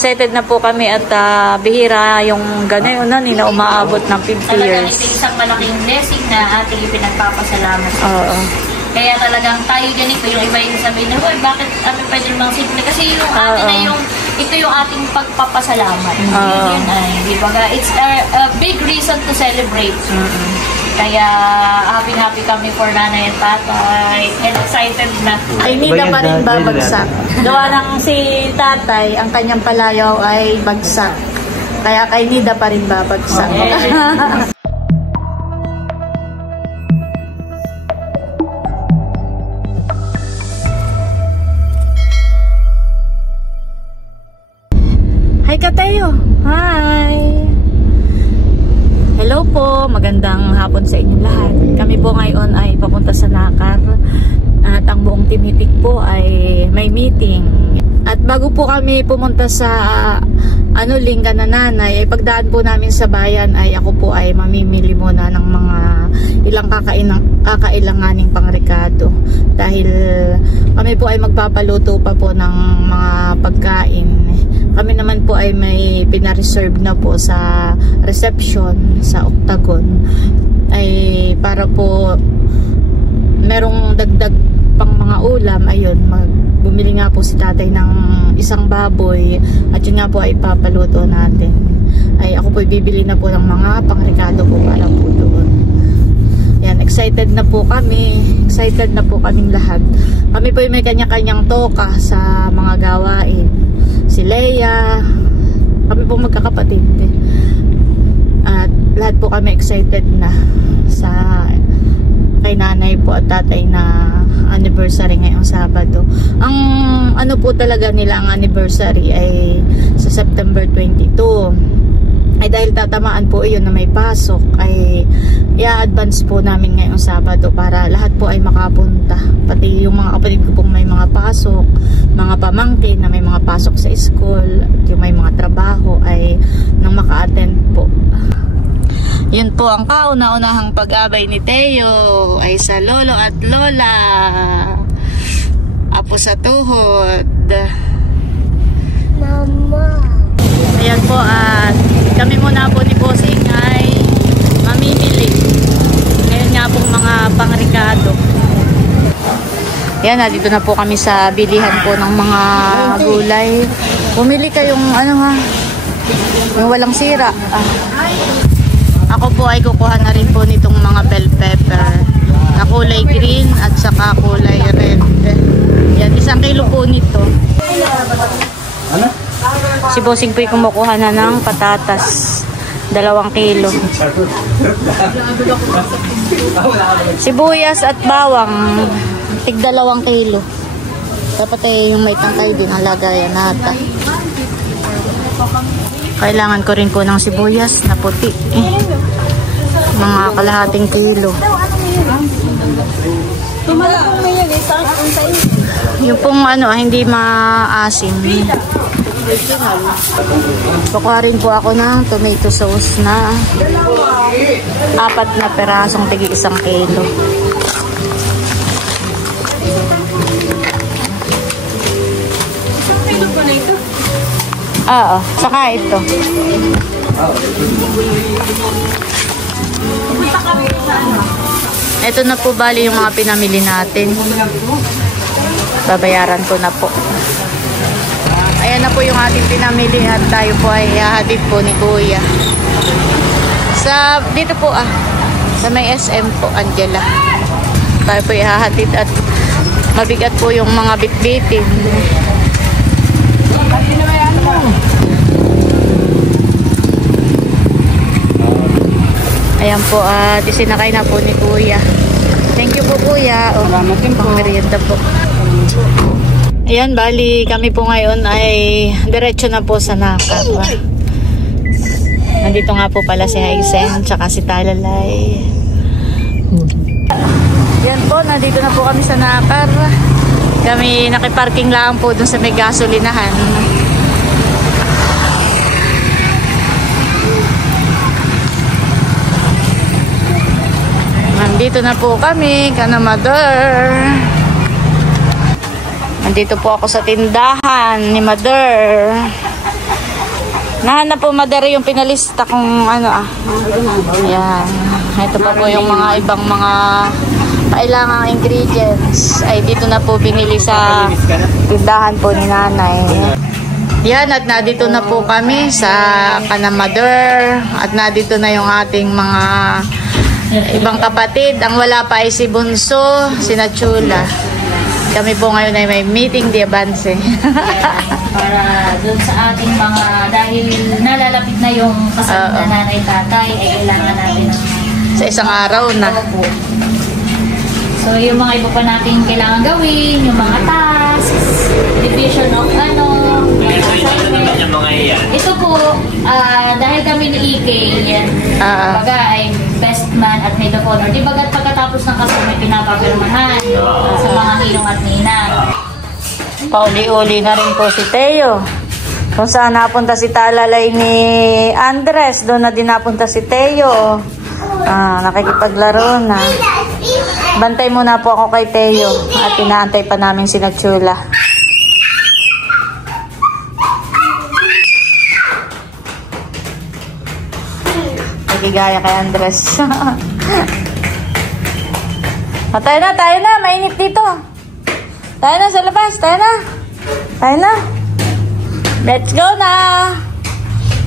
excited na po kami at bihira yung gano'n na nila umaabot ng 50 years. Talagang ito isang malaking blessing na ating ipinagpapasalamat sa Diyos. Kaya talagang tayo ganito, yung iba yung sabihin na, bakit pwede namang simple? Kasi yung atin na yung, ito yung ating pagpapasalamat. Yun ay, di ba? It's a big reason to celebrate. Kaya happy kami for nanay at tatay. And excited na. Ay, hindi na pa rin babagsak. Gawa ng si tatay, ang kanyang palayaw ay bagsak. Kaya kay Nida pa rin babagsak. Hi Katayo! Hi! Hello po! Magandang hapon sa inyong lahat. Kami po ngayon ay papunta sa Nakar. At ang buong timitik po ay may meeting. At bago po kami pumunta sa Lingga na nanay, ay pagdaan po namin sa bayan ay ako po ay mamimili muna ng mga ilang kakailanganing pangrekado. Dahil kami po ay magpapaluto pa po ng mga pagkain. Kami naman po ay may pinareserve na po sa reception sa Octagon ay para po merong dagdag pang mga ulam. Ayun, bumili nga po si tatay ng isang baboy at yun nga po ay papaluto natin. Ay ako po bibili na po ng mga pangregalo po para po doon. Yan, excited na po kami. Excited na po kaming lahat. Kami po ay may kanya-kanyang toka sa mga gawain. Si Leia, kami po magkakapatid. At lahat po kami excited na sa kay nanay po at tatay na anniversary ngayong Sabado. Ang ano po talaga nila ang anniversary ay sa September 22. Ay dahil tatamaan po iyon na may pasok, ay i-advance po namin ngayong Sabado para lahat po ay makapunta. Pati yung mga kapatid ko pong may mga pasok, mga pamangkin na may mga pasok sa school, at yung may mga trabaho ay nang maka-attend po. Yun po ang kauna-unahang pag-abay ni Teo ay sa lolo at lola. Apo sa tuhod. Mama. Ayan po at kami muna po ni Bossing ay mamimili. Ngayon nga pong mga pangrekado. Yan, dito na po kami sa bilihan po ng mga gulay. Pumili kayong yung walang sira. Ako po ay kukuha na rin po nitong mga bell pepper na kulay green at saka kulay red. Yan, 1 kilo po nito. Si Bossing po ay kumukuha na ng patatas. 2 kilo. Sibuyas at bawang, tig 2 kilo. Dapat ay yung may tangkay din ang lagayan nata. Kailangan ko rin po ng sibuyas na puti. Mga kalahating kilo. Yung pong hindi maasim. Kukuha rin po ako ng tomato sauce na 4 na perasong tigi 1 kilo. Oo, saka ito. Ito na po bali yung mga pinamili natin. Babayaran ko na po. Ayan na po yung ating pinamili at tayo po ay ihahatid po ni Kuya. Dito po sa may SM po, Angela. Tayo po ihahatid at mabigat po yung mga bitbitin. Ayan po, isinakay na po ni Kuya. Thank you po Kuya. Pang merienda po. Ayan, bali kami po ngayon ay diretso na po sa Nakar. Nandito nga po pala si Haisen tsaka si Talalay. Yan po, nandito na po kami sa Nakar. Kami nakiparking lang po dun sa may gasolinahan. Nandito na po kami, Kanamador. Nandito po ako sa tindahan ni Mother. Nahanap po madari yung pinalista kung ano Ayan. Ito pa po yung mga ibang mga kailangang ingredients. Ay dito na po binili sa tindahan po ni nanay. Yan, at nandito na po kami sa Canamader. At nandito na yung ating mga ibang kapatid. Ang wala pa ay si Bunso, si Nachula. Kami po ngayon ay may meeting di Avance. Para doon sa ating mga, dahil nalalapit na yung kasal na nanay tatay, ay kailangan natin ng sa isang araw na. So yung mga iba pa natin kailangan gawin, yung mga tasks, division of ito po, dahil kami ni EK, baga ay best man at maid of honor. Di bagat pagkatapos ng kasal may pinapapirmahan sa mga ninong at ninang. Pauli-uli na rin po si Teo. Kung saan napunta si talalay ni Andres, doon na din napunta si Teo. Nakikipaglaro na. Bantay muna po ako kay Teo at inaantay pa namin si Nachula. Nagigaya kay Andres. Tayo na, mainit dito. Tayo na sa labas, tayo na. Let's go na.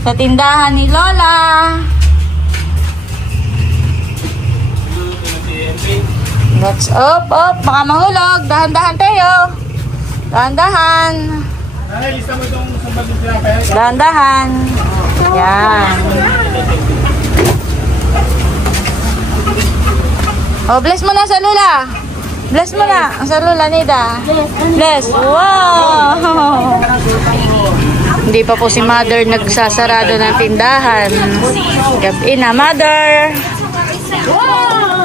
Sa tindahan ni Lola. Let's up. Baka mahulog. Dahan-dahan tayo. Dahan-dahan. Dahan-dahan. Yan. Bless mo na sa Lola. Bless mo na sa Lola, Nida. Bless. Wow. Hindi pa po si Mother nagsasarado ng tindahan. Gabi na, Mother.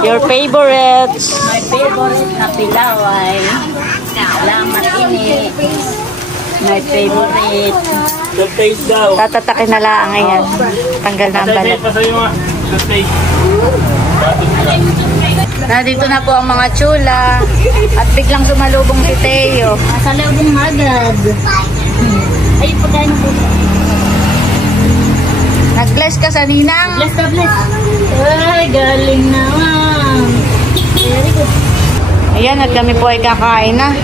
Your favorites. My favorite na pilaway. Salamat ini. My favorite. Tatatakin na lang ngayon. Tanggal na ang balat. Nandito na po ang mga chula. At biglang sumalubong si Teo. Salubong agad. Ay, pagkain po. Nag-bless ka sa ninang? Bless ka, bless. Ay, galing naman. Very good. Ayan, at kami po ay kakain na.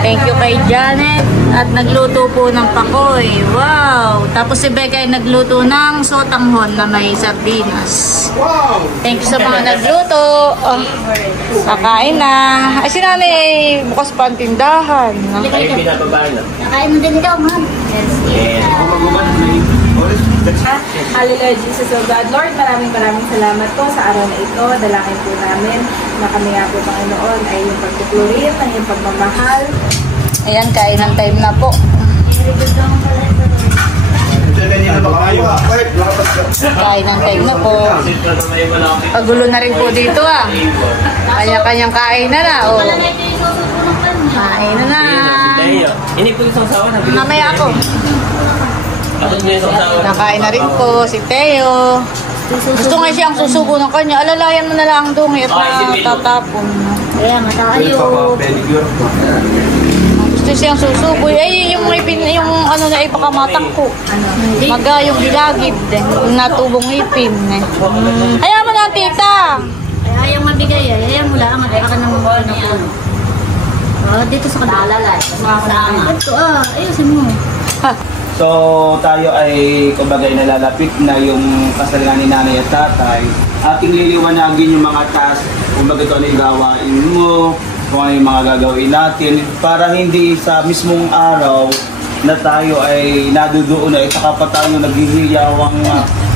Thank you kay Janet. At nagluto po ng pakoy. Wow! Tapos si Becca ay nagluto ng sotanghon na may sardinas. Thank you sa mga nagluto. Kakain na. Ay, si nanay ay bukas pa ang tindahan. Nakain mo din ikaw, ma'am. Yes. Hallelujah, Jesus of God. Lord, maraming salamat po sa araw na ito. Dalangin po namin na kami nga po, Panginoon, ay yung pagpuplurin, ang yung pagmamahal. Ayan, kain ng time na po. Kain ng time na po. Pagulo na rin po dito Kanya-kanyang kain na oh. Kain na. Ini po isang sawa na. Mamaya ako. Nakain na rin po si Teo. Gusto nga siyang susubo ng kanya. Alalayan mo na lang ang dungi at tatapon. Kaya nga tayo. Gusto siyang susubo. Ay, yung ano na ipakamatang ko. Maga yung bilagid. Natubong ipin. Ayaw mo na, tita. Ayaw mabigay. Ayaw mo lang. Ayaw ka nang mabawa na po. Dito sa kadalala. Ito ayusin mo. So, tayo ay kumbaga nalalapit na yung kasal nga ni nanay at tatay. Ating liliwanagin yung mga task, kumbaga ito ano yung gawain mo, kung ano yung mga gagawin natin, para hindi sa mismong araw na tayo ay nadudoon na, saka pa tayo naghihiyawang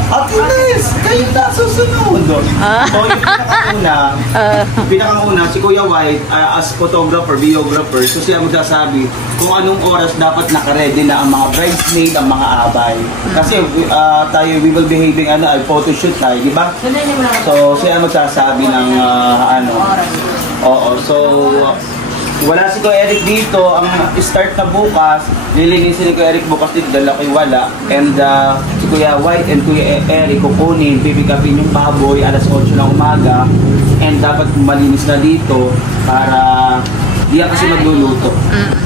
Ate Liz, kayo na susunod. So yung pinakauna, si Kuya White as photographer, videographer, so siya magsasabi kung anong oras dapat nakaredy na ang mga bridesmaid, ang mga abay. Kasi tayo, we will be having photoshoot tayo, di ba? So siya magsasabi ng so wala si Kuya Eric dito. Ang start na bukas, lilinisin ni Kuya Eric bukas dito dahil ako'y wala. And si Kuya White and Kuya Eric kukunin, bibigapin yung baboy alas 8 ng umaga. And dapat malinis na dito para di kasi magluluto.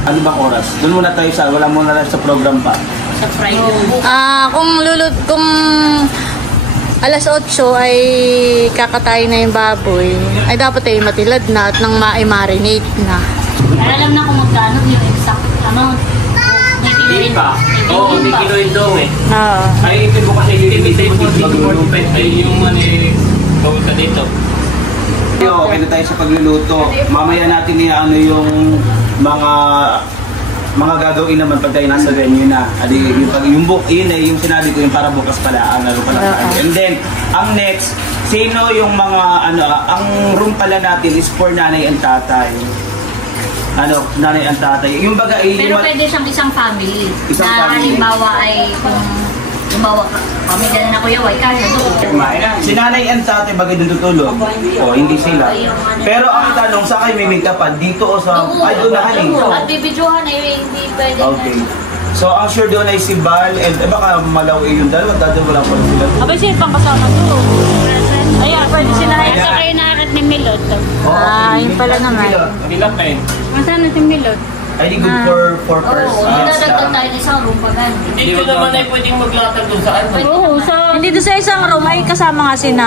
Ano bang oras? Doon muna tayo wala muna lang sa program pa. Sa Friday. Kung alas 8 ay kakatayin na yung baboy, ay dapat ay matilad na at nang ma-marinate na. Alam na kung magkano yung exact amount. Hindi pa. Oo, hindi kiloin daw eh. Oo. Ay, ito mo kasi limited mo maglulupit. Ay, yung bawal ka dito. Okay na tayo sa pagluluto. Mamaya natin i-ano yung mga gagawin naman pag tayo nasa venue na. Adi, yung book, yun eh, yung sinabi ko yung para bukas pala, ano pala tayo. And then, ang next, sino yung mga, ang room pala natin is for nanay and tatay. Nanay and tatay. Yung baga, Pero pwede siyang isang family. Isang na family. halimbawa ay kung halimbawa pamilya na Kuya Way, kaya doon. si nanay and tatay bagay doon tutulog. O, hindi sila. Pero ang tanong, saan kayo may make-upan? Dito o sa... Ay, doon na kanin. At bibidyohan ay hindi pwede. Okay. So, ang sure doon ay si Bal and baka malaw yung dalawa. Dati wala pa sila doon. Abay, sino pang kasama to? Ayan, pwede sila. Nasa kayo nakakit ni Milot. Yun pala naman. Nilap na yun. Masana si Milot? I think good for 4 Oo, persons. dadagdag tayo ng isang room pa ganun. Dito naman ay pwedeng maglatag doon sa ano. Oo, hindi doon sa isang room ay kasama nga si na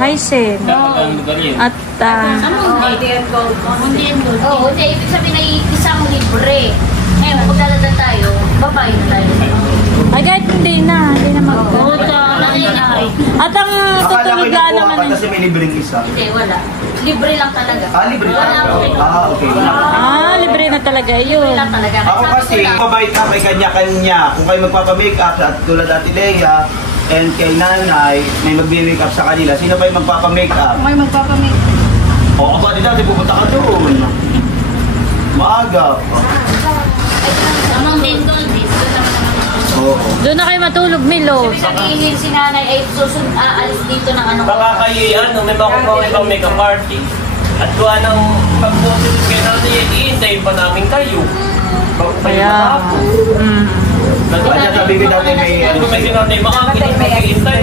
Hysen. Ang lugar yun. At Ano hindi? Hindi yan doon. Oo, hindi. Ibig sabihin ay isang libre. Ngayon, kung magdaladan tayo, babae na tayo. ay kahit hindi na mag At ang Akala ko tutulog nakuha naman ka kasi may libreng isa. Hindi, wala. Libre lang talaga. Libre Wala talaga. akong Okay. libre na talaga Libre yun. lang talaga. Ako kasi, mabait ka may kanya-kanya. Kung kayo magpapamake-up at tulad Ate Leia and kay nanay, may magbi-make-up sa kanila. Sino ba yung magpapamake-up? May magpapamake. O, aba, di dati pupunta ka doon. Maaga. Amang din doon. Dito naman naman. Oo. Doon na kayo matulog, Milo. Ibig sabihin si nanay ay aalis dito ng ano. Baka kayo may makukuha ibang make-up party. At gawa ng pag-positive kayo natin, i-hintayin pa namin kayo. Bago kayo Kaya, mahapon. Kaya sabi ko dati may... Ano may sinabi, makakinig mag-i-hintay.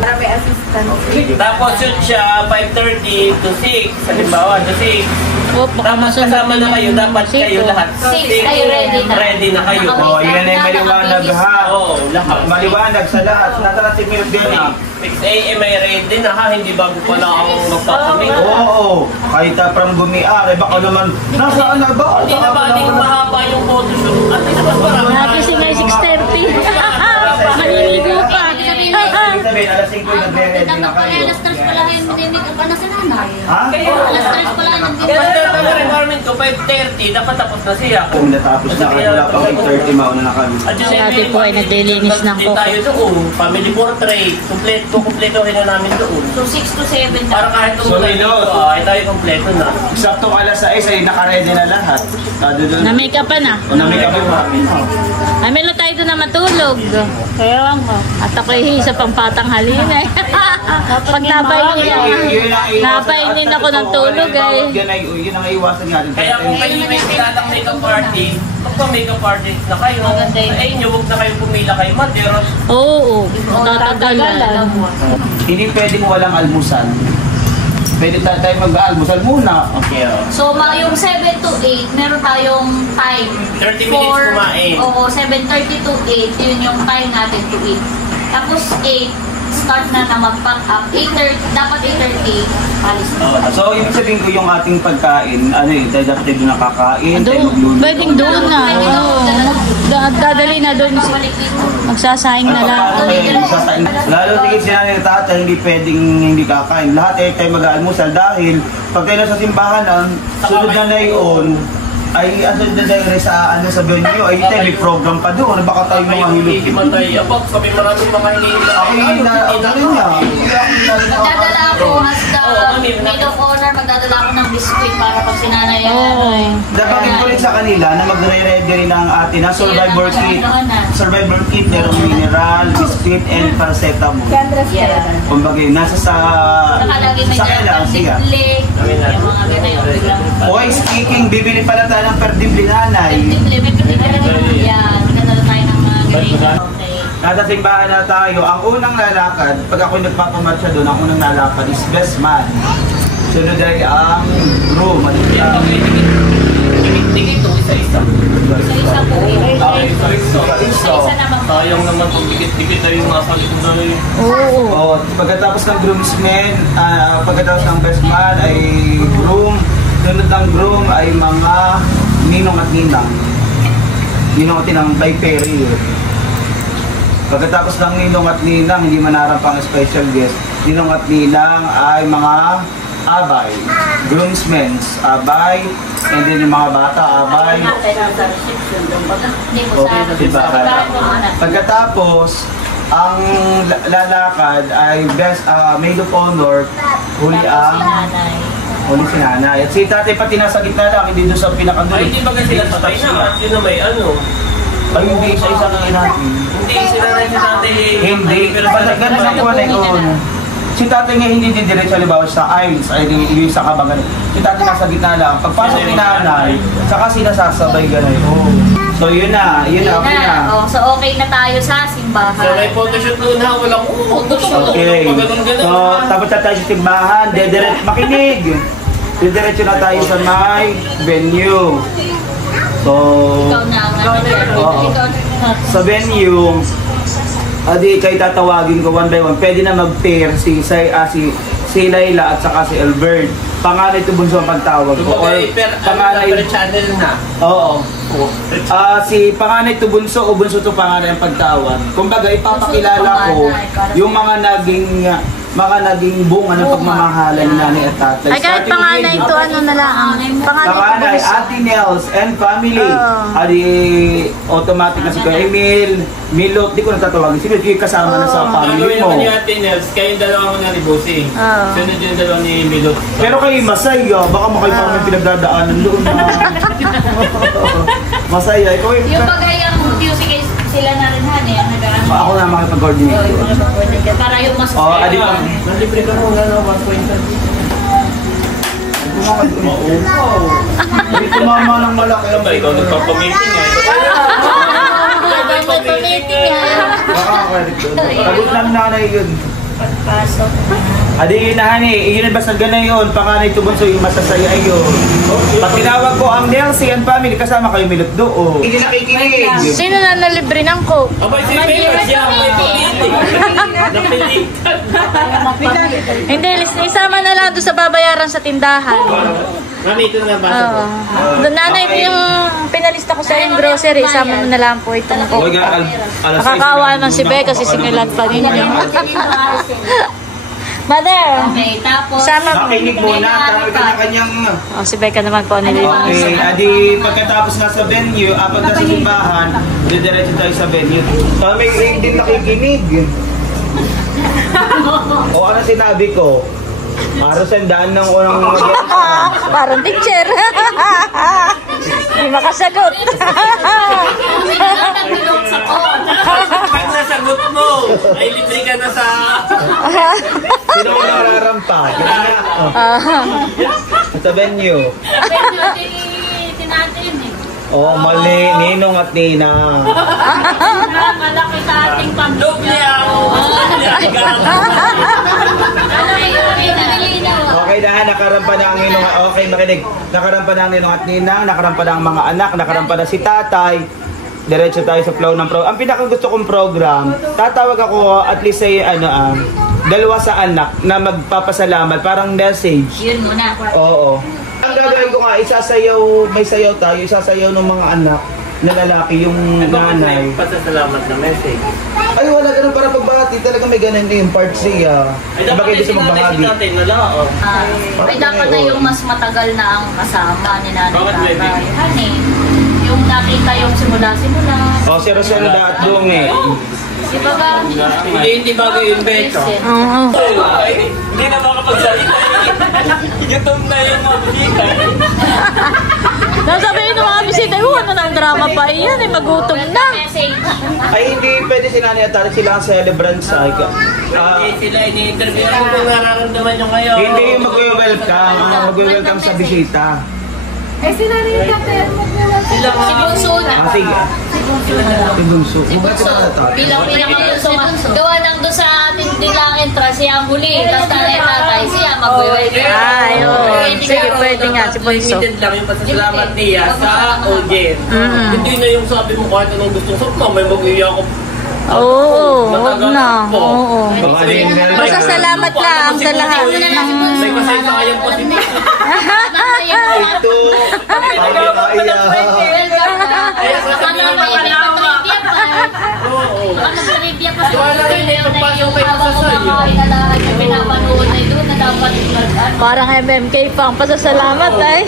Para may assistance. Tapos yun siya, 5:30 to 6. Halimbawa, to 6. Tapos kasama na kayo, dapat kayo lahat. 6 kayo ready na. Ready na kayo. Oo, yun ay maliwanag ha. Oo, lahat. Maliwanag sa lahat. Natarating mo yung din ha. 6 a.m. ay ready na ha, hindi bago pa na ako magpapamig. Oo, kahit from gumiar, baka naman, nasaan na ba? Hindi na ba, hindi ko mahaba yung photoshoot. At hindi ba parang... nagising na 6:30. Maliligo pa. Ibig sabihin, alas 5 yung nagre-ready na Dapat pala kayo. alas 3 pala yung make-up pa na sa nanay. Ha? Alas 3 pala yung Basta ang requirement ko, 5:30, dapat tapos na siya. Kung natapos na kayo, wala pang 8:30, mauna na kami. At Si ate po ay naglilinis ng Di tayo doon, family portrait, kumpleto-kumpletuhin na namin doon. So 6 to 7 Para kahit umulan dito, ay tayo kumpleto na. Eksaktong alas 6 ay naka-ready na lahat. Doon. Na make up pa na. Namig kami pa. Ay, meron tayo doon na matulog. Kaya nga. At ako'y isa pang patang halina. Pag napainin ako ng tulog ay. Yun ang iwasan nga rin. Kaya kung kayo may pilatang makeup party, magpa-makeup party na kayo. Ay, inyo, huwag na kayo pumila kayo, Mater. Oo, matatagalan. Hindi pwedeng walang almusal. Pwede tayo mag-almusal muna. Okay, So, yung 7 to 8, meron tayong time. 30 minutes kumain. Oo, 7:30 to 8, yun yung time natin to eat. Tapos 8, start na mag-pack up. 8:30, dapat 8:30, alis na. So, ibig sabihin ko yung ating pagkain, tayo dapat tayo doon nakakain, tayo Doon, magluluto. pwedeng doon na. Dadali na doon. Babalik dito. Magsasayang na lang. Lalo tingin si nanay at tatay, hindi pwedeng hindi kakain. Lahat tayo mag-aalmusal dahil pag tayo nasa simbahan lang, sunod na yun, ay asunod na tayo sa venue, ay tayo may program pa doon. Baka tayo mga hilog. Himatay. Abang, kami maraming mga hinihintay. Ako yung dali niya. Magdadala ako as the maid of honor, magdadala ako ng biskuit para pag sinanay. Dapatin ko rin sa kanila na magre-ready rin ang atin na survivor kit. Survivor kit, merong mineral, biscuit, and paracetamol. Andres Yeah. Kumbaga, nasa Nakalagay may sa kailangan siya. dimple, yung mga ganyan yung biglang. Oy, speaking, bibili pala tayo ng perdibli nanay. Dimple, may pindimple. Yan, magdadala tayo ng mga ganyan. Okay. Nasa simbahan na tayo. Ang unang lalakad, pag ako nagpapamatcha doon, ang unang lalakad is best man. Sunod ay ang room. Hindi ito, isa-isa. Isa-isa po eh. Isa-isa naman. Sayang naman pag dikit-dikit tayo yung nasa likod na yun. Oo. Pagkatapos ng groomsmen, pagkatapos ng best man ay groom. Sunod ng groom ay mga ninong at ninang. Ninong at ninang by Perry. Pagkatapos ng ninong at ninang, hindi manarang pang special guest. Ninong at ninang ay mga abay, groomsmen, abay, and then yung mga bata, abay. Hindi po sa simbahan po muna. Pagkatapos, ang lalakad ay best maid of honor, huli ang Nanay. huli si nanay. At si tatay pati nasa gitna lang, hindi doon sa pinakadulo. Ay, hindi ba kasi sila patay na? At yun na may ano. Ay, hindi isa-isa na natin. Hindi, sila na yung tatay. Hindi, pero ganun ang kuha na yun. Si tatay nga hindi didiretso halimbawa sa aisles, ay yung sa kabagan. Si tatay nasa gitna lang. Pagpasok ni nanay, saka sinasasabay gano'n. Oh. So yun na, okay na. Oh, so okay na tayo sa simbahan. So may photoshoot doon ha, walang photoshoot. Okay. So tapos na tayo sa simbahan, makinig. Didiretso na tayo sa may venue. So, Ikaw na ang Oo. Sa venue, adi kayo tatawagin ko one by one. Pwede na mag-pair si Layla at saka si Albert. Panganay ito bunso ang pagtawag ko. Or panganay channel na. Oo. Si panganay ito bunso o bunso ito panganay ang pagtawag. Kumbaga ipapakilala ko yung mga naging bunga ng pagmamahalan ni nanay at tatay. Ay, kahit panganay ito, ano na lang. Panganay, Ate Nels and family. Adi, automatic na si Kuya Emil, Milot, di ko natatawagin. Sino yung kasama na sa family Gagawin mo? naman yung Ate Nels, kayong dalawa mo na ni Bossing. Sunod yung dalawa ni Milot. Pero kayo masaya, baka makay parang may pinagdadaanan doon na. Masaya, ikaw yung... Yung bagay ang music is sila na rin han eh, ang nag-ano. Ako na makipag-coordinate. Para yung mas... Adi pa. Nalibre ka mo, gano'n, 1.5. Hindi tumama ng malaki. Ano ba, ikaw nagpapamiting eh. Tagot lang nanay yun. Pagpasok. Adi nahani, yun basta ganun yun. Panganay tubunso yung masasaya yun. Pag tinawag ko ang Nelsie and family, kasama kayo Milot doon. Hindi nakikinig. Sino na nalibre ng coke? Abay, si Papers yan, may pamiting. Napilitan. Hindi, isama na lang doon sa babayaran sa tindahan. Mami, ito na basa ko. Doon nanay po yung pinalista ko sa yung grocery, isama mo na lang po itong coke. Nakakaawa naman si Becca, sisingilan pa ninyo. Mother! Okay, tapos... Sama mo. Makinig muna, tawag ka na kanyang... Oh, si Becca naman po nililinis. Okay, adi pagkatapos nga sa venue, pag nasa simbahan, didiretso tayo sa venue. May hindi nakikinig. O ano sinabi ko? Para sandaan ng unang Parang teacher. Hindi makasagot. Pag nasagot mo, ay libre ka na sa... Sino mo nararampa? Sa venue. Tinatin eh. Oh, mali. Ninong at Ninang. Malaki sa ating pamilya. Doble ako. Okay na, nakarampa na ang ninong. Okay, makinig. Nakarampa na ang ninong at Ninang, nakarampa na ang mga anak, nakarampa na si tatay. Diretso tayo sa flow ng program. Ang pinakagusto kong program, tatawag ako at least say dalawa sa anak na magpapasalamat, parang message. Yun muna. Oo. Ang gagawin ko nga, may sayaw tayo, isasayaw ng mga anak na lalaki, yung nanay. Pasasalamat na message. Ay, wala ganun para pagbahati. Talaga may ganun din yung part siya. Ay, dapat gusto magbahagi? Ay, dapat na yung mas matagal na ang kasama ni nanay. Bakit may tatay. Honey, yung nakita yung simula-simula. O, si Roselda at Dong eh. Di ba ba? Hindi bagay yung beto. Hindi na makapagsalita. Gutom na yung mga bisita. Nasabihin ng mga bisita, ano ng drama pa iyan, magutom na. Message. Ay, hindi pwede si nanay at tatay, sila ang celebrants. Hindi sila ini-interview ko kung nararamdaman nyo ngayon. Hindi yung mag-welcome. Mag-welcome sa bisita. Eh, sila rin yung tatay mo na Sila Si Bunso na. Sige. Si Bunso. Si Bunso. Bilang pinakabunso. Gawa nang doon sa ating nilang entrance, siya ang huli. Tapos nanay tatay, siya ang mag-welcome. Ayun. Sige, pwede nga si Bunso. Limited lang yung pasasalamat niya sa audience. Hindi na yung sabi mo kahit anong gusto ko, may mag-iiyak ako. Oo, wag na. Oo. Pasasalamat Pasasalamat lang sa lahat ng... May kasay sa kayang positive. ito. Parang MMK pang pasasalamat ay.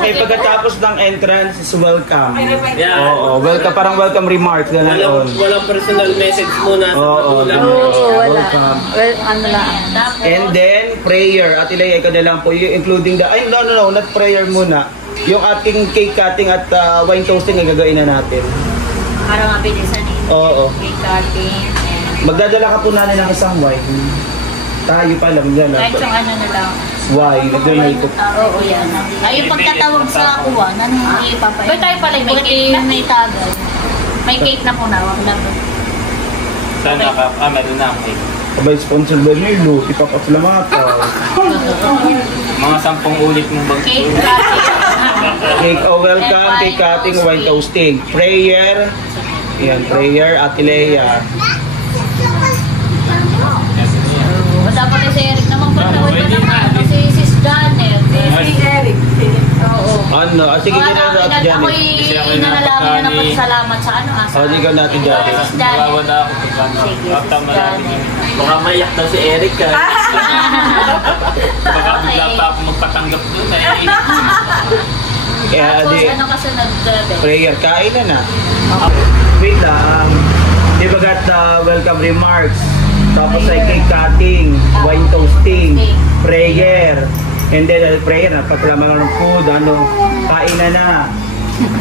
Okay, pagkatapos ng entrance is welcome. Yeah. Oo, welcome, parang welcome remarks. Walang personal message muna sa magulang. Oo, wala. Well, ano lang. And then, prayer. At ilay, ikaw na lang po. Including the... Ay, no. Not prayer muna. Yung ating cake cutting at wine toasting ay gagawin na natin. Para mabilisan Oo. cake cutting. Magdadala ka po natin ng isang wine. Tayo pa lang yan. Kahit yung ano na lang. Wine. Nagdala ito. Oo, yan. Ay, yung pagkatawag sa kuha, nangyay pa pa. Ba't tayo pala may cake na? May tagay. May cake na po na, wag lang. Sana ka, meron na ang cake. Abay, sponsor ba nyo? Ipapasalamat ka. Mga 10 ulit mong bang Cake cutting. Cake, welcome, cake cutting, wine toasting. Prayer. Yan, prayer, Ate Lea. Dapat si Eric naman pa na wala si Sis Janet. Si Eric. Oo. Ano? Sige, Wala dyan na natin dyan. ako'y inanalangin na naman salamat sa ano ha. O, hindi ka natin dyan. Sis Janet. Wala ako kung Sige, Sis Janet. baka maiyak daw si Eric ka. Baka bigla pa ako magpatanggap doon eh. Kaya, Tapos di, ano kasunod grabe. prayer, kain na na. Wait lang. Di ba got welcome remarks? Tapos ay cake cutting, wine toasting, prayer. And then prayer na, pagkalaman ng food, kain na.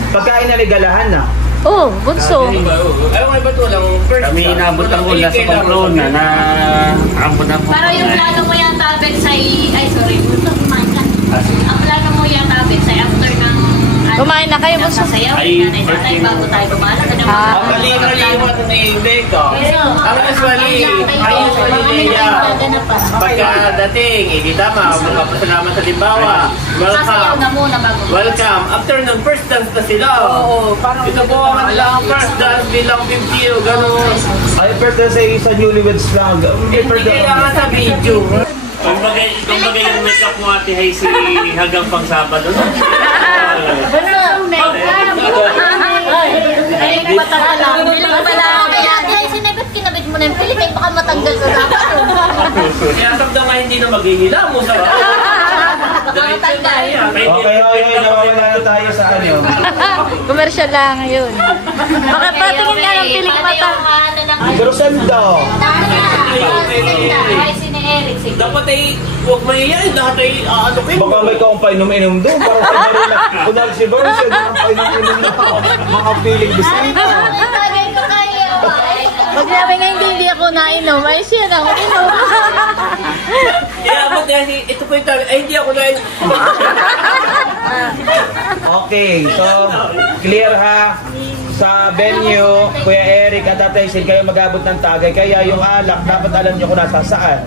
Pagkain na ligalahan na. Oh, Bunso. Ayaw nga ba ito lang first? Kami inabot ang una sa Pamplona na ambon na po. Pero yung plano mo yan tabet sa ay sorry. Ang plano mo yan tabet sa after ng Kumain na kayo, Bunso? sasayaw. Ay, Nanay bago tayo kumala. Ang kalima-lima ito ni Beko. Ang usually, ay usually Leia. Pagkadating, hindi tama, magpapasalamat sa limbawa. Sasayaw na Welcome. muna bago. Welcome. After nun, first dance na sila. Oo, parang Ito po ang lang first dance bilang 50 o gano'n. Ay, first sa newlyweds lang. Hindi kailangan sa video. Kumbaga yung makeup mo ate ay si hanggang pang Sabado. Ay, patala. Kaya ay sinabit kinabit mo na yung pilit ay baka matanggal sa dapat. Kaya sabda nga hindi na maghihila mo sa... Matanggal. Okay, nawawala na tayo sa ano. Commercial lang yun. Baka patingin nga ng piling mata. Grosendo. Ay, sini Eric. Sige. Dapat ay huwag mahihayin. Lahat ay ano kayo. Baka may kaong painom-inom doon. Parang si Marina. Kunwari si Boris, yun ang painom-inom na mga feeling bisita. Tagay ko kayo. Pag namin nga hindi ako nainom, ay siya na ako inom. Kaya ako dahil ito po yung tabi. Ay hindi ako na... Okay, so clear ha. Sa venue, Kuya Eric at Tatay Sid, kayo mag-abot ng tagay. Kaya yung alak, dapat alam nyo kung nasa saan.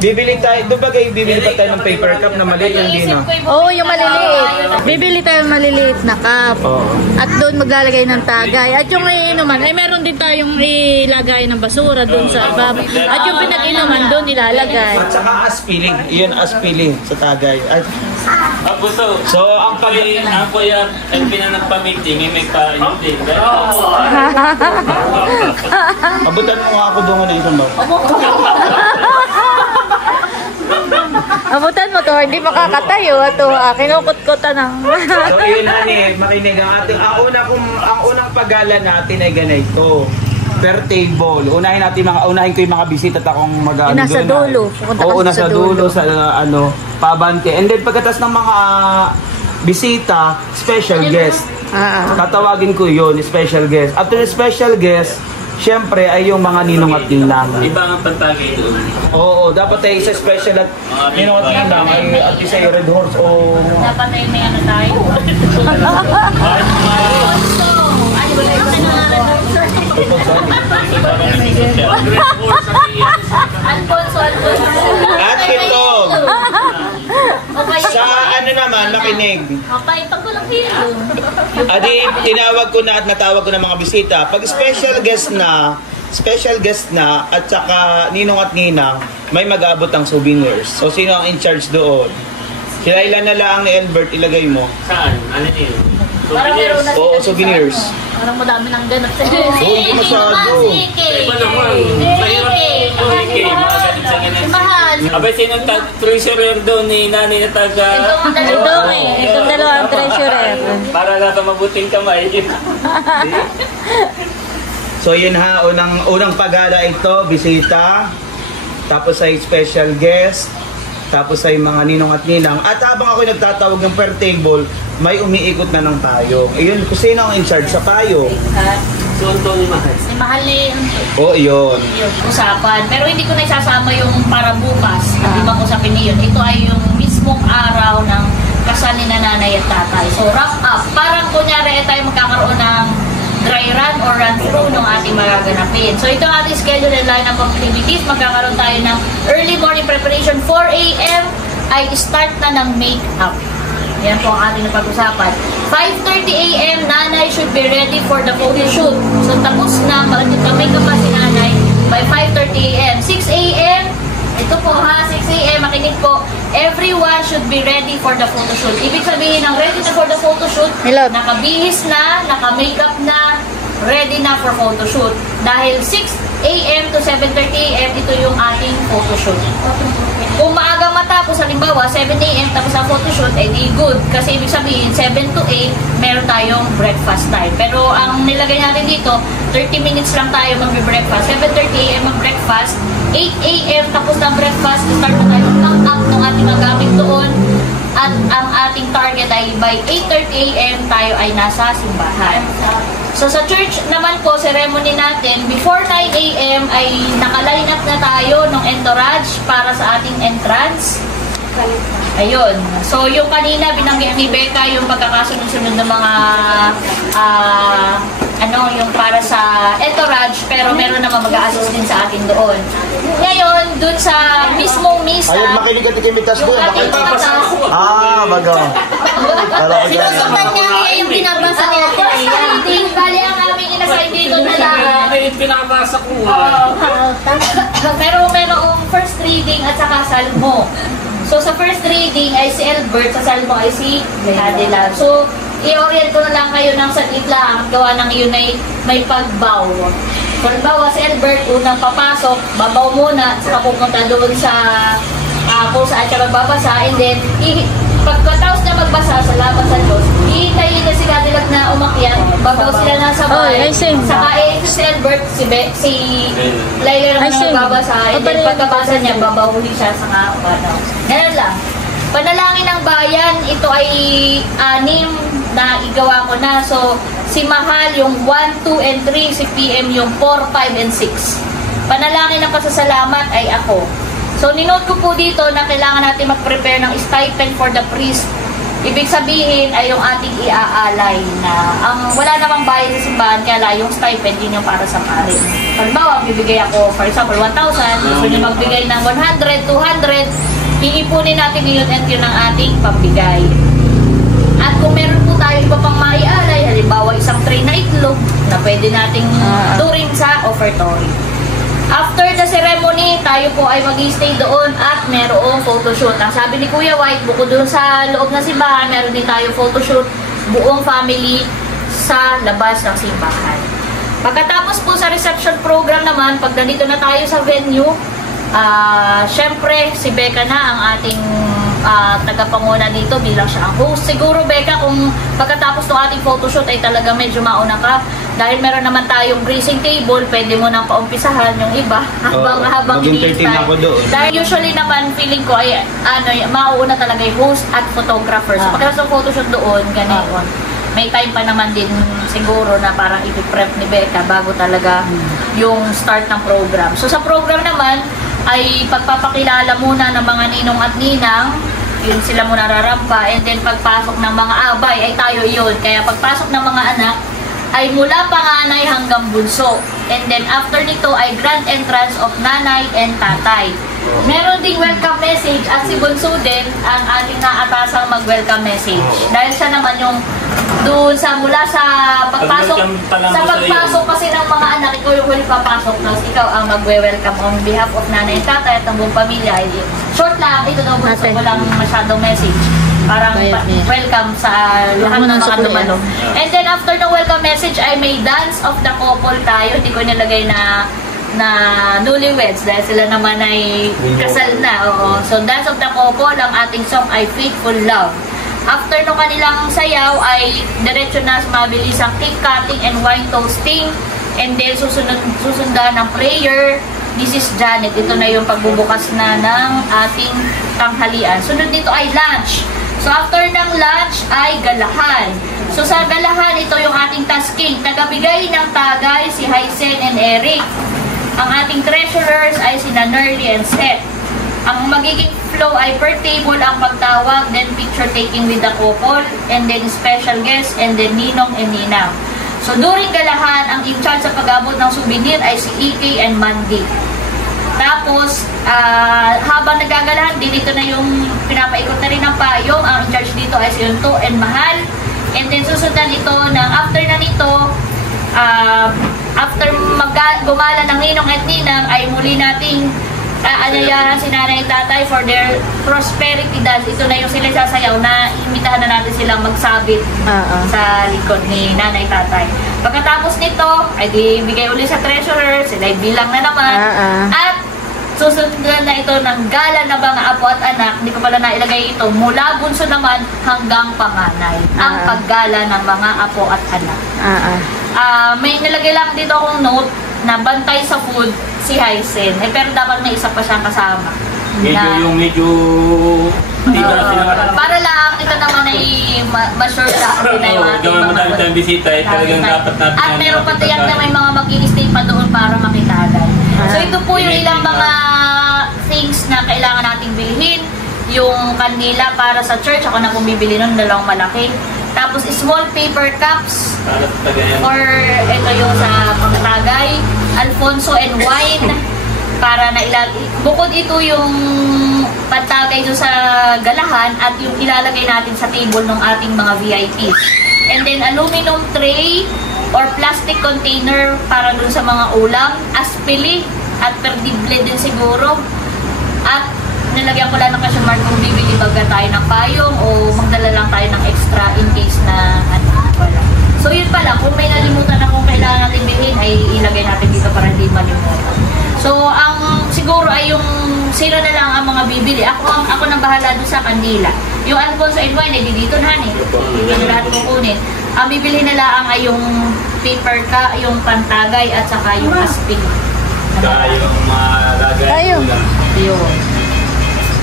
Bibili tayo, doon ba kayo bibili pa tayo ng paper cup na maliit yung dino? Oo, yung maliliit. Bibili tayo ng maliliit na cup. Oo. At doon maglalagay ng tagay. At yung iinuman, ay meron din tayong ilagay ng basura doon sa ibaba. At yung pinag-inuman doon ilalagay. At saka aspiling, yun aspiling sa tagay. At, Buso. so, ang pag Ang kuya ay pinanagpa-meeting, may pa-yun din. abutan mo nga ako doon na isang ba? Abutan mo to, hindi makakatayo. Ito, kinukot-kutan ng... So yun makinig ang ating ang unang paggala natin ay ganito. Per table. Unahin ko yung mga bisita at akong mag-ano. Nasa dulo. Pupunta Oo, ka nasa dulo sa pabante. And then pagkatas ng mga bisita, special guest. Tatawagin ko yun, special guest. After the special guest, syempre ay yung mga ninong at ninang. Iba ang pantagay doon. Oo, dapat ay isa special at ninong at ninang ay at isa ay Red Horse o... Dapat na yung may ano tayo. Alfonso. Alfonso. At itong makinig. Kapay, pag walang hilo. Adi, tinawag ko na at natawag ko na mga bisita. Pag special guest na at saka ninong at ninang, may mag-abot ng souvenirs. So, sino ang in charge doon? Sila ilan na lang ni Albert, ilagay mo. Saan? Ano yun? Parang meron na Oo, souvenirs. Parang madami ng ganap sa hindi masyado. Iba naman. Mahirap yung Ike. Mga ganit sa ganit. Mahal. Abay, sinong treasurer doon ni nanay na taga... Itong itong dalawang treasurer. Para nasa mabuting kamay. So, yun ha, unang paggala ito, bisita. Tapos ay special guest. Tapos ay mga ninong at ninang. At habang ako nagtatawag ng per table, may umiikot na ng payong. Ayun, kung sino ang in charge sa payong? Sunto ni Mahal. Si Mahal ni Oo, yun. yung usapan. Pero hindi ko na isasama yung para bukas. Ibang usapin niyon. Ito ay yung mismong araw ng kasal ni nanay at tatay. So, wrap up. Parang kunyari tayo magkakaroon ng dry run or run through ng ating magaganapin. So, ito ang ating schedule and line of activities. Magkakaroon tayo ng early morning preparation. 4 a.m. ay start na ng make-up. Yan po ang ating napag-usapan. 5:30 a.m. nanay should be ready for the photo shoot. So, tapos na. Mag-make-up pa si nanay by 5:30 a.m. 6 a.m. Ito po ha, 6 a.m. Makinig po. Everyone should be ready for the photo shoot. Ibig sabihin ng ready na for the photo shoot, nakabihis na, naka-makeup na, ready na for photo shoot. Dahil 6 a.m. to 7:30 a.m. ito yung ating photo shoot. Kung maaga matapos, halimbawa 7 a.m. tapos ang photo shoot, ay di good. Kasi ibig sabihin 7 to 8 meron tayong breakfast time. Pero ang nilagay natin dito, 30 minutes lang tayo mag-breakfast. 7:30 a.m. mag-breakfast. 8 a.m. tapos ng breakfast, start na tayo mag-pack up ng ating magamit doon. At ang ating target ay by 8:30 a.m. tayo ay nasa simbahan. So sa church naman po, ceremony natin, before 9 a.m. ay nakaline up na tayo ng entourage para sa ating entrance. Ayun. So yung kanina binanggit ni Becca yung pagkakasunod-sunod ng mga yung para sa entourage, pero meron naman mag-a-assist din sa atin doon. Ngayon, doon sa mismong misa, Ayun, makinig at ikimitas ko. Bago. sinusundan niya yung binabasa natin. Bali ang aming inasay dito na lang. Pinakabasa ko Pero merong first reading at saka salmo. So sa first reading ay si Albert, sa salmo ay si Adela. So i-orient ko na lang kayo ng saglit lang. Gawa ng iyon ay may pagbaw. So halimbawa si Albert, unang papasok, babaw muna, saka pupunta doon sa kung saan siya magbabasa. And then, pagkatapos na magbasa, salamat sa Diyos, ihintayin na sila nila na umakyat, babaw sila na sabay. Saka si Albert, si Laila naman nagbabasa. And then pagkabasa niya, babawin siya sa ganun lang. Panalangin ng bayan, ito ay 6 na igawa ko na. So, si Mahal yung 1, 2, and 3, si PM yung 4, 5, and 6. Panalangin ng pasasalamat ay ako. So, ninote ko po dito na kailangan natin mag-prepare ng stipend for the priest. Ibig sabihin ay yung ating iaalay na wala namang bayad sa simbahan, kaya yung stipend din yung para sa pare. Halimbawa, bibigay ako, for example, 1,000, gusto nyo magbigay ng 100, 200, iipunin natin yun at yun ang ating pambigay. At kung meron po tayo iba pang maialay, halimbawa isang tray na itlog na pwede nating turin sa offertory. After the ceremony, tayo po ay mag-stay doon at merong photoshoot. Ang sabi ni Kuya White, bukod doon sa loob ng simbahan, meron din tayo photoshoot, buong family sa labas ng simbahan. Pagkatapos po sa reception program naman, pag nandito na tayo sa venue, syempre si Becca na ang ating tagapanguna dito bilang siya ang host. Siguro Becca, kung pagkatapos ng ating photoshoot ay talaga medyo mauna ka, dahil meron naman tayong greasing table, pwede mo nang paumpisahan yung iba habang hinihintay. Dahil usually naman feeling ko ay mauuna talaga yung host at photographer. So pagkatapos ng photoshoot doon, ganun. May time pa naman din siguro na parang ipiprep ni Becca bago talaga yung start ng program. So sa program naman ay pagpapakilala muna ng mga ninong at ninang, yun sila muna rarampa, and then pagpasok ng mga abay ay tayo yun. Kaya pagpasok ng mga anak ay mula panganay hanggang bunso. And then after nito ay grand entrance of nanay and tatay. Meron ding welcome message at si Bunso din ang ating naatasang mag-welcome message. Dahil siya naman yung doon sa mula sa pagpasok kasi ng mga anak, ikaw yung huli papasok, tapos ikaw ang magwe-welcome on behalf of nanay at tatay at ang buong pamilya. Short lang, ito daw Bunso, walang masyadong message. Parang welcome sa lahat ng mga dumalo. And then after ng welcome message ay may dance of the couple tayo. Hindi ko nilagay na newlyweds dahil sila naman ay kasal na. Oo. So dance of the couple, ang ating song ay Faithful Love. After no kanilang sayaw ay diretso na mabilis ang cake cutting and wine toasting, and then susundan ng prayer. This is Janet. Ito na yung pagbubukas na ng ating tanghalian. Sunod dito ay lunch. So after ng lunch ay galahan. So sa galahan, ito yung ating tasking. Tagabigay ng tagay si Hysen and Eric. Ang ating treasurers ay sina Nerly and Seth. Ang magiging flow ay per table ang pagtawag, then picture taking with the couple, and then special guest, and then ninong and ninang. So during galahan, ang in charge sa pag-abot ng souvenir ay si EK and Mandy. Tapos, habang nagagalahan, dito na yung pinapaikot na rin ng payong. Ang in charge dito ay si Yunto and Mahal. And then susundan ito ng after na nito, after gumala ng ninong at ninang, ay muli nating aanyayahan si nanay at tatay for their prosperity dance. Ito na yung sila sasayaw na imbitahan na natin silang magsabit sa likod ni nanay at tatay. Pagkatapos nito, ay di bigay uli sa treasurer, sila bilang na naman. At susundan na ito ng gala na mga apo at anak. Hindi ko pala nailagay ito. Mula bunso naman hanggang panganay. Ang paggala ng mga apo at anak. May nilagay lang dito akong note na bantay sa food si Hysen. Pero dapat may isa pa siyang kasama. Medyo para lang ito naman ay ma-sure lang na yung ating mga bisita. Talagang dapat natin. At meron pa tiyak na may mga mag-i-stay pa doon para makita agad. So ito po yung ilang mga things na kailangan nating bilhin. Yung kanila para sa church, ako na bumibili nun, dalawang malaki. Tapos small paper cups or ito yung sa pangtagay, Alfonso and wine para na bukod ito yung pantagay doon sa galahan at yung ilalagay natin sa table ng ating mga VIPs. And then aluminum tray or plastic container para doon sa mga ulam, aspili at perdible din siguro. At nilagyan ko lang ng question mark kung bibili baga tayo ng payong o magdala lang tayo ng extra in case na wala. So yun pala, kung may nalimutan na kung kailangan natin bilhin ay ilagay natin dito para hindi malimutan. So ang siguro ay yung sino na lang ang mga bibili. Ako nang bahala doon sa kandila. Yung Alfonso and wine ay dito na yung lahat kukunin. Ang bibili na lang ay yung paper ka, yung pantagay at saka yung aspin. Yung malagay. Yun.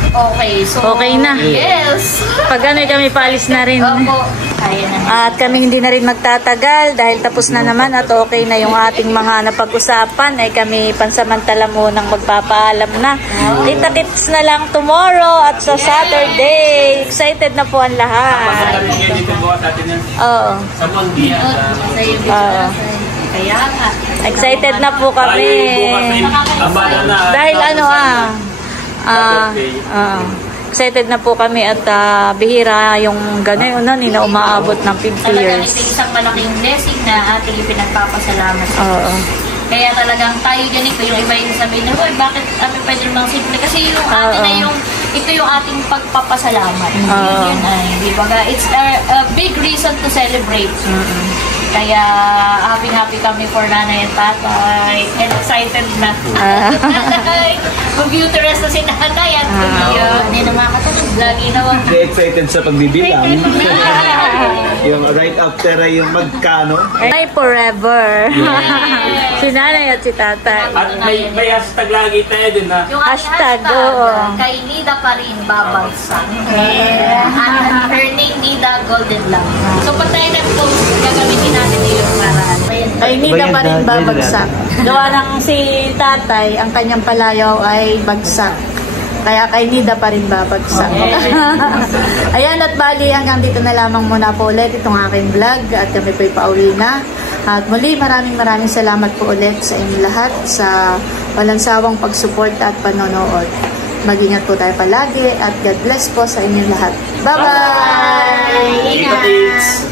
Okay, so okay na. Yes. Pag ano kami paalis na rin. Opo. Ayan na. At kami hindi na rin magtatagal dahil tapos na naman at okay na yung ating mga napag-usapan ay kami pansamantala munang magpapaalam na. Kita-kits na lang tomorrow at sa Saturday. Excited na po ang lahat. Oo. Kaya nga. Excited na po kami. Dahil ano excited na po kami at bihira yung gano'n na umaabot ng 50 years. Talagang ito isang malaking blessing na ating ipinagpapasalamat sa Diyos. Kaya talagang tayo ganito, yung iba yung sabihin na, bakit kami pwede namang simple? Kasi yung atin na ito yung ating pagpapasalamat. Yun ay, di ba? It's a big reason to celebrate. Kaya happy kami for nanay at tatay. And excited na. Computerist na si nanay at hindi na makakatulog. Lagi naman. Excited sa pagbibilang. Yung right after ay yung magkano. Ay, forever. Si nanay at si tatay. At may hashtag lagi tayo din na. Yung hashtag, kay Nida pa rin babagsak. And her name Nida Golden Love. So pag tayo nag-post, gagamitin natin yung paraan. Ay, Nida pa rin babagsak. Gawa ng si tatay, ang kanyang palayaw ay bagsak. Kaya kay Nida pa rin babagsak. Ayan, at bali hanggang dito na lamang muna po ulit itong aking vlog at kami po'y pauwi na. At muli maraming salamat po ulit sa inyong lahat sa walang sawang pagsuporta at panonood. Mag-ingat po tayo palagi at God bless po sa inyong lahat. Bye-bye! Ingat!